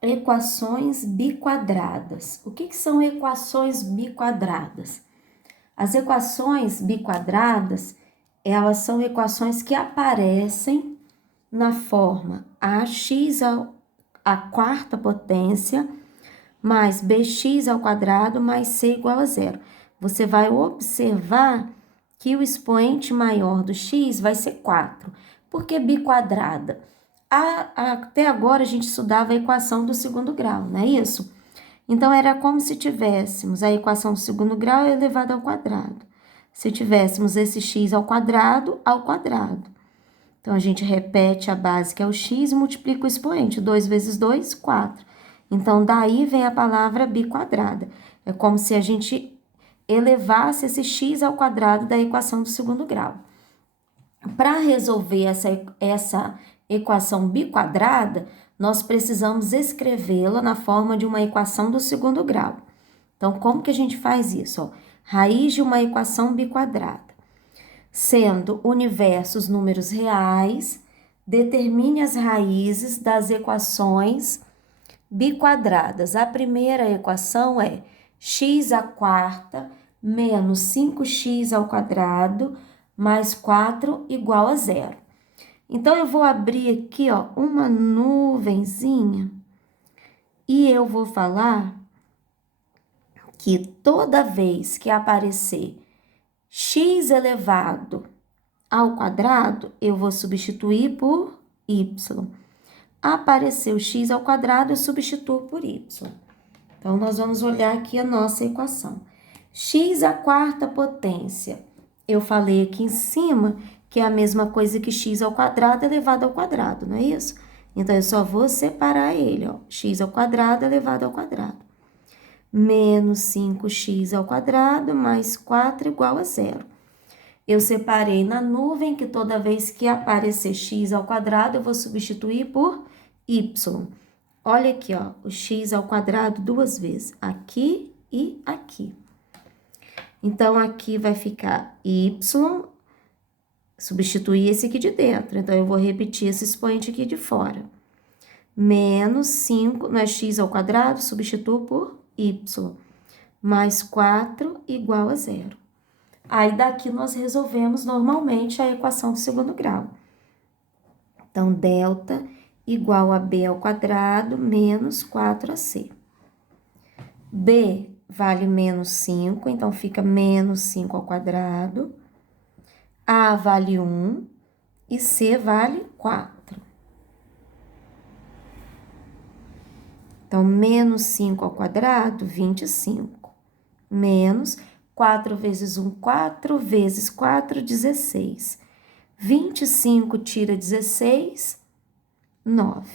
Equações biquadradas. O que são equações biquadradas? As equações biquadradas, elas são equações que aparecem na forma ax à quarta potência mais bx ao quadrado mais c igual a zero. Você vai observar que o expoente maior do x vai ser 4. Por que biquadrada? Até agora a gente estudava a equação do segundo grau, não é isso? Então, era como se tivéssemos a equação do segundo grau elevada ao quadrado. Se tivéssemos esse x ao quadrado. Então, a gente repete a base, que é o x, e multiplica o expoente. 2 vezes 2, 4. Então, daí vem a palavra biquadrada. É como se a gente elevasse esse x ao quadrado da equação do segundo grau. Para resolver essa equação biquadrada, nós precisamos escrevê-la na forma de uma equação do segundo grau. Então, como que a gente faz isso? Ó, raiz de uma equação biquadrada. Sendo universos números reais, determine as raízes das equações biquadradas. A primeira equação é x à quarta menos 5x ao quadrado mais 4 igual a zero. Então, eu vou abrir aqui, ó, uma nuvenzinha e eu vou falar que toda vez que aparecer x elevado ao quadrado, eu vou substituir por y. Apareceu x ao quadrado, eu substituo por y. Então, nós vamos olhar aqui a nossa equação. X à quarta potência. Eu falei aqui em cima que é a mesma coisa que x ao quadrado elevado ao quadrado, não é isso? Então, eu só vou separar ele, ó. X ao quadrado elevado ao quadrado. Menos 5x ao quadrado mais 4 igual a zero. Eu separei na nuvem que toda vez que aparecer x ao quadrado, eu vou substituir por y. Olha aqui, ó, o x ao quadrado duas vezes, aqui e aqui. Então, aqui vai ficar y, substituir esse aqui de dentro. Então, eu vou repetir esse expoente aqui de fora. Menos 5, não é x ao quadrado, substituo por y. Mais 4 igual a zero. Aí, daqui, nós resolvemos normalmente a equação do segundo grau. Então, delta igual a b ao quadrado menos 4ac. B vale menos 5, então fica menos 5 ao quadrado. A vale 1 e C vale 4. Então, menos 5 ao quadrado, 25. Menos 4 vezes 1, 4 vezes 4, 16. 25 tira 16, 9.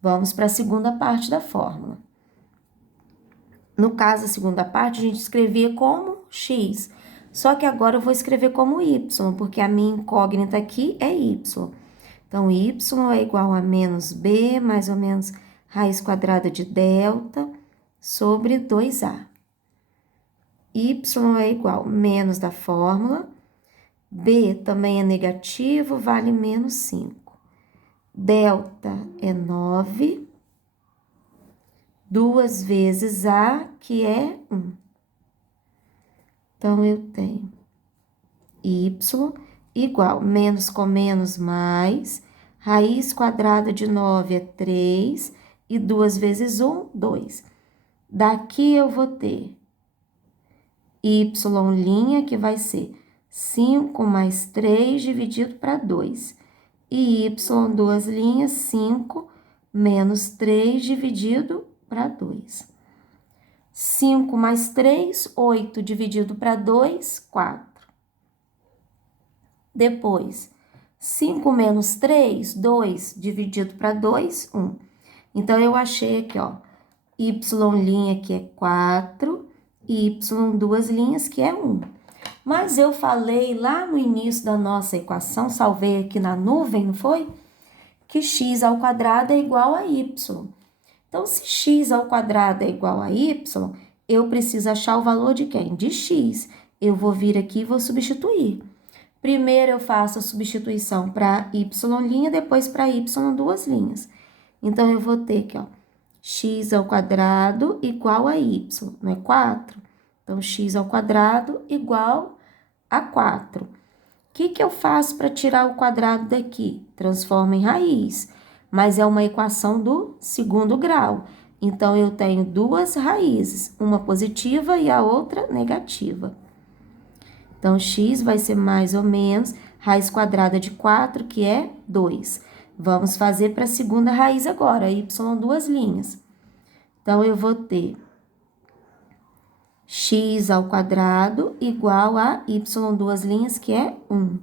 Vamos para a segunda parte da fórmula. No caso, a segunda parte, a gente escrevia como x. Só que agora eu vou escrever como y, porque a minha incógnita aqui é y. Então, y é igual a menos b, mais ou menos raiz quadrada de delta, sobre 2a. Y é igual a menos da fórmula. B também é negativo, vale menos 5. Delta é 9. 2 vezes A, que é 1. Então, eu tenho y igual menos com menos mais, raiz quadrada de 9 é 3, e 2 vezes 1, 2. Daqui eu vou ter y', que vai ser 5 mais 3 dividido para 2. E y, duas linhas, 5 menos 3 dividido para 2. 5 mais 3, 8 dividido para 2, 4. Depois, 5 menos 3, 2 dividido para 2, 1. Então, eu achei aqui, ó, y' que é 4, e y duas linhas que é 1. Mas eu falei lá no início da nossa equação, salvei aqui na nuvem, não foi? Que x ao quadrado é igual a y. Então, se x ao quadrado é igual a y, eu preciso achar o valor de quem? De x. Eu vou vir aqui e vou substituir. Primeiro, eu faço a substituição para y', depois para y duas linhas. Então, eu vou ter aqui, ó, x ao quadrado igual a y, não é 4? Então, x ao quadrado igual a 4. O que eu faço para tirar o quadrado daqui? Transformo em raiz, mas é uma equação do segundo grau. Então, eu tenho duas raízes, uma positiva e a outra negativa. Então, x vai ser mais ou menos raiz quadrada de 4, que é 2. Vamos fazer para a segunda raiz agora, y duas linhas. Então, eu vou ter x ao quadrado igual a y duas linhas, que é 1.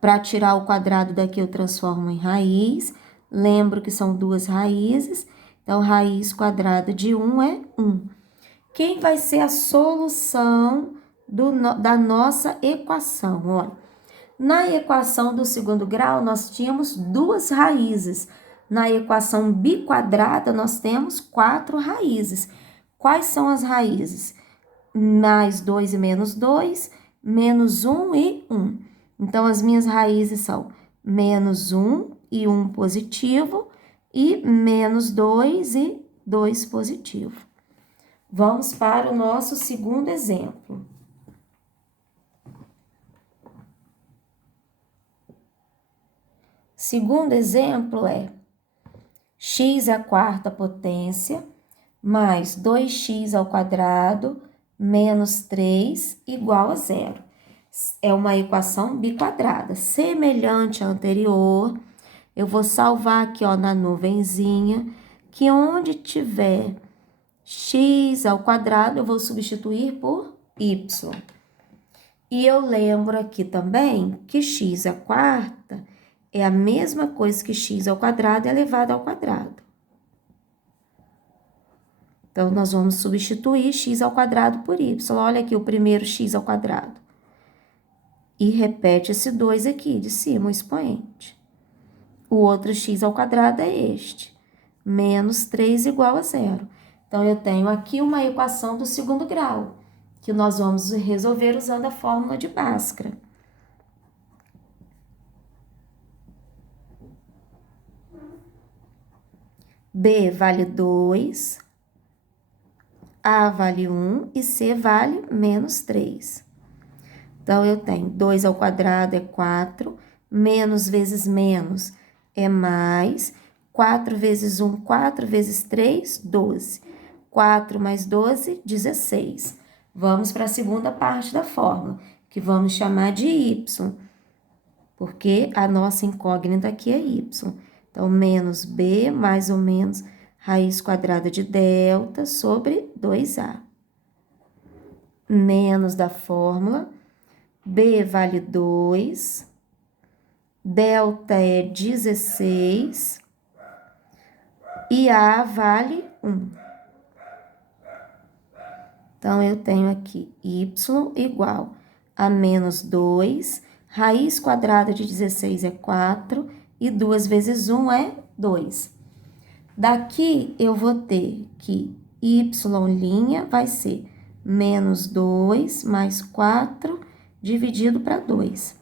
Para tirar o quadrado daqui, eu transformo em raiz. Lembro que são duas raízes. Então, raiz quadrada de 1 é 1. Quem vai ser a solução da nossa equação? Olha, na equação do segundo grau, nós tínhamos duas raízes. Na equação biquadrada, nós temos 4 raízes. Quais são as raízes? Mais 2 e menos 2, menos 1 e 1. Então, as minhas raízes são menos 1 e 1 positivo e menos 2 e 2 positivo. Vamos para o nosso segundo exemplo. Segundo exemplo é x à quarta potência mais 2x ao quadrado menos 3 igual a 0. É uma equação biquadrada, semelhante à anterior. Eu vou salvar aqui, ó, na nuvenzinha, que onde tiver x ao quadrado, eu vou substituir por y. E eu lembro aqui também que x à quarta é a mesma coisa que x ao quadrado elevado ao quadrado. Então, nós vamos substituir x ao quadrado por y. Olha aqui o primeiro x ao quadrado. E repete esse 2 aqui de cima, o expoente. O outro x ao quadrado é este. Menos 3 igual a 0. Então, eu tenho aqui uma equação do segundo grau, que nós vamos resolver usando a fórmula de Bhaskara. B vale 2, A vale 1 e C vale menos 3. Então, eu tenho 2 ao quadrado é 4, menos vezes menos é mais, 4 vezes 1, 4 vezes 3, 12. 4 mais 12, 16. Vamos para a segunda parte da fórmula, que vamos chamar de y, porque a nossa incógnita aqui é y. Então, menos b mais ou menos raiz quadrada de delta sobre 2a. Menos da fórmula, b vale 2, delta é 16 e a vale 1. Então, eu tenho aqui y igual a menos 2, raiz quadrada de 16 é 4 e 2 vezes 1 é 2. Daqui, eu vou ter que y' vai ser menos 2 mais 4 dividido para 2.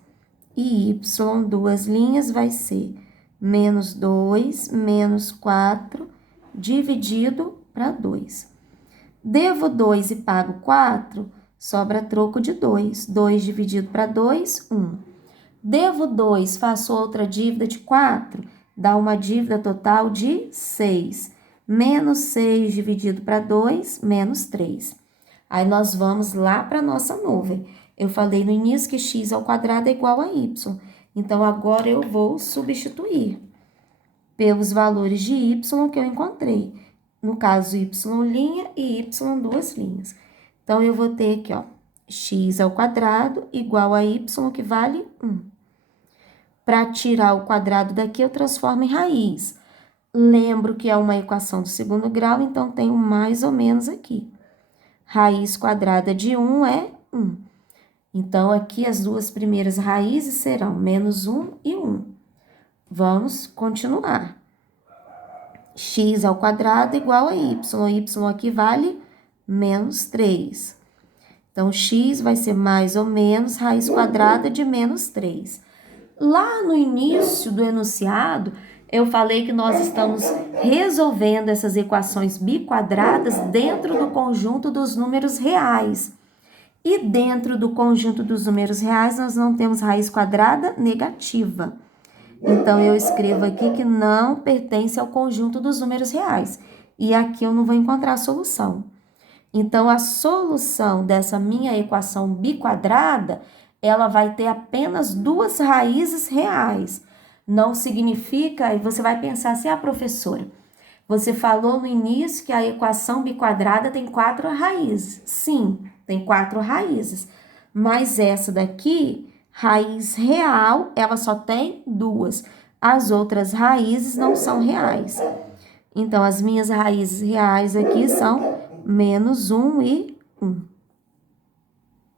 E y, duas linhas, vai ser menos 2 menos 4 dividido para 2. Devo 2 e pago 4, sobra troco de 2. 2 dividido para 2, 1. Devo 2, faço outra dívida de 4, dá uma dívida total de 6. Menos 6 dividido para 2, menos 3. Aí, nós vamos lá para a nossa nuvem. Eu falei no início que x ao quadrado é igual a y. Então, agora eu vou substituir pelos valores de y que eu encontrei. No caso, y' e y duas linhas. Então, eu vou ter aqui, ó, x ao quadrado igual a y, que vale 1. Para tirar o quadrado daqui, eu transformo em raiz. Lembro que é uma equação do segundo grau, então tenho mais ou menos aqui. Raiz quadrada de 1 é 1. Então, aqui as duas primeiras raízes serão menos 1 e 1. Vamos continuar. X ao quadrado igual a y. Y aqui vale menos 3. Então, x vai ser mais ou menos raiz quadrada de menos 3. Lá no início do enunciado, Eu falei que nós estamos resolvendo essas equações biquadradas dentro do conjunto dos números reais. E dentro do conjunto dos números reais, nós não temos raiz quadrada negativa. Então, eu escrevo aqui que não pertence ao conjunto dos números reais. E aqui eu não vou encontrar a solução. Então, a solução dessa minha equação biquadrada, ela vai ter apenas duas raízes reais. Não significa, e você vai pensar assim, professora, você falou no início que a equação biquadrada tem 4 raízes. Sim, tem 4 raízes. Mas essa daqui, raiz real, ela só tem 2. As outras raízes não são reais. Então, as minhas raízes reais aqui são -1 e 1.